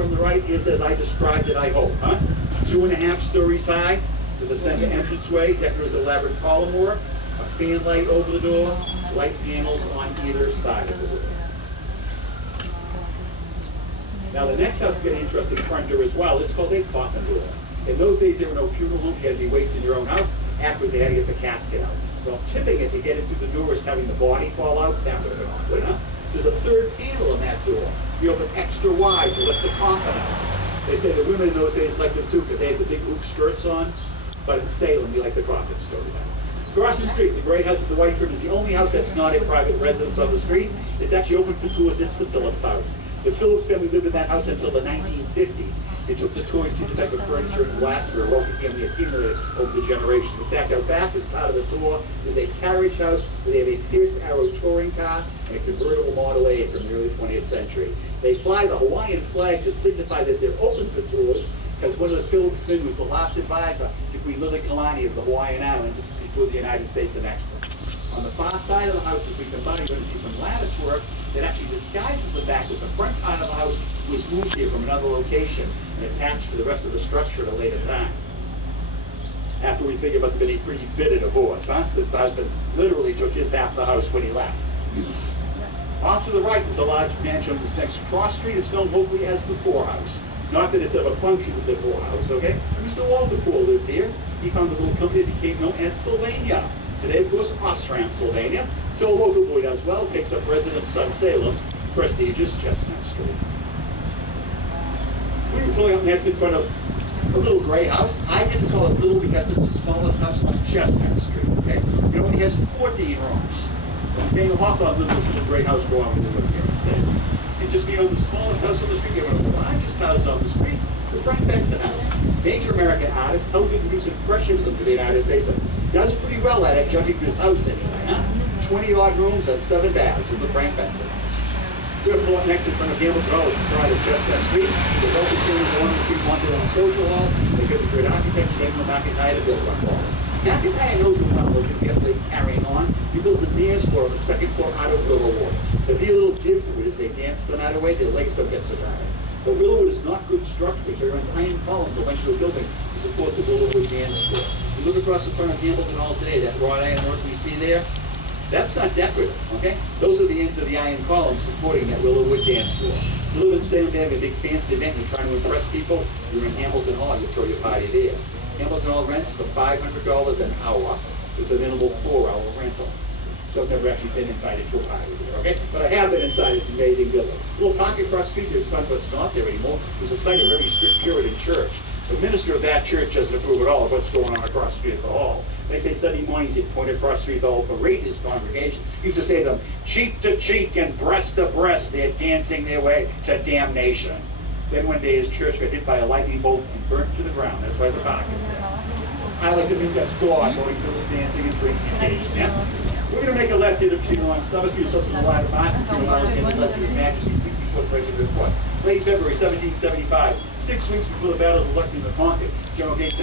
here on the right is as I described it, I hope, huh? 2.5 stories high, with the center entranceway, decorated with elaborate column work, a fan light over the door, light panels on either side of the door. Now the next house is an interesting front door as well. It's called a coffin door. In those days, there were no funeral homes. You had to be waiting in your own house. Afterwards, they had to get the casket out. Well, tipping it to get it through the door is having the body fall out. That would have been awkward, huh? There's a third panel in that door. You open extra wide to lift the coffin out. They say the women in those days liked them too because they had the big hoop skirts on. But in Salem, you like the coffin story now. Across the street, the gray house with the white trim is the only house that's not a private residence on the street. It's actually open for tours. It's the Phillips house. The Phillips family lived in that house until the 1950s. They took the tour and see the type of furniture and glassware Roker family accumulated over the generations. In fact, our back, as part of the tour, is a carriage house where they have a Pierce Arrow touring car and a convertible Model A from the early 20th century. They fly the Hawaiian flag to signify that they're open for tours, because one of the Phillips men was the last advisor to Queen Liliuokalani of the Hawaiian Islands before the United States annexed them. On the far side of the house, as we come by, you're going to see some lattice work that actually disguises the fact that the front part of the house was moved here from another location and attached to the rest of the structure at a later time. After we figure it must have been a pretty bitter divorce, huh? Since the husband literally took his half the house when he left. Off to the right is a large mansion on this next cross street. It's known locally as the poorhouse. Not that it's ever functioned as a poorhouse, okay? Mr. Walter Poor lived here. He founded a little company that became known as Sylvania. Today, of course, Osram, Sylvania. So a local boy does well, takes up residence on Salem's prestigious Chestnut Street. We were pulling up next in front of a little gray house. I get to call it little because it's the smallest house on Chestnut Street, okay? It only has 14 rooms. Being a Hawthorne lived in a great house for a while we lived here in Salem. And just beyond the smallest house on the street, you have one of the largest houses on the street, the Frank Benson House. Major American artist, television producer, impressionism to the United States. Does pretty well at it, judging from his house anyway, huh? 20-odd rooms and 7 baths in the Frank Benson House. We're going to pull up next in front of Hamilton Hall, it's right at Chestnut Street. The local series of the street wanted on social hall. They give the great architect, Samuel McIntire, to build one hall. McIntire knows the town was carefully carrying on. He built a dance floor on the second floor out of Willowwood. There'll be a little give to it as they dance the night away. Their legs don't get so tired. But Willowwood is not good structure, so it runs iron columns that went to a building to support the Willowwood dance floor. You look across the front of Hamilton Hall today, that wrought iron work we see there, that's not decorative, okay? Those are the ends of the iron columns supporting that Willowwood dance floor. You live in Salem, they have a big fancy event, you're trying to impress people, you're in Hamilton Hall, you throw your party there. Hamilton Hall rents for $500 an hour with a minimal 4-hour rental. So I've never actually been invited to a party there, okay? But I have been inside this amazing building. A little pocket across the street, there's fun, but it's not there anymore. It was a site of a very strict Puritan church. The minister of that church doesn't approve at all of what's going on across the street at the hall. They say Sunday mornings he'd point across the street at the hall, berate his congregation. He used to say to them, cheek to cheek and breast to breast, they're dancing their way to damnation. Then one day his church got hit by a lightning bolt and burnt to the ground. That's why the park is there. I like to think that's God going to the dancing and drinking. Yeah? We're going to make a left here to Casino on Summer Street, so the line of Martin, in the left of Majesty, 60-foot regular report. Late February 1775, 6 weeks before the Battle of Lexington and Concord, General Gates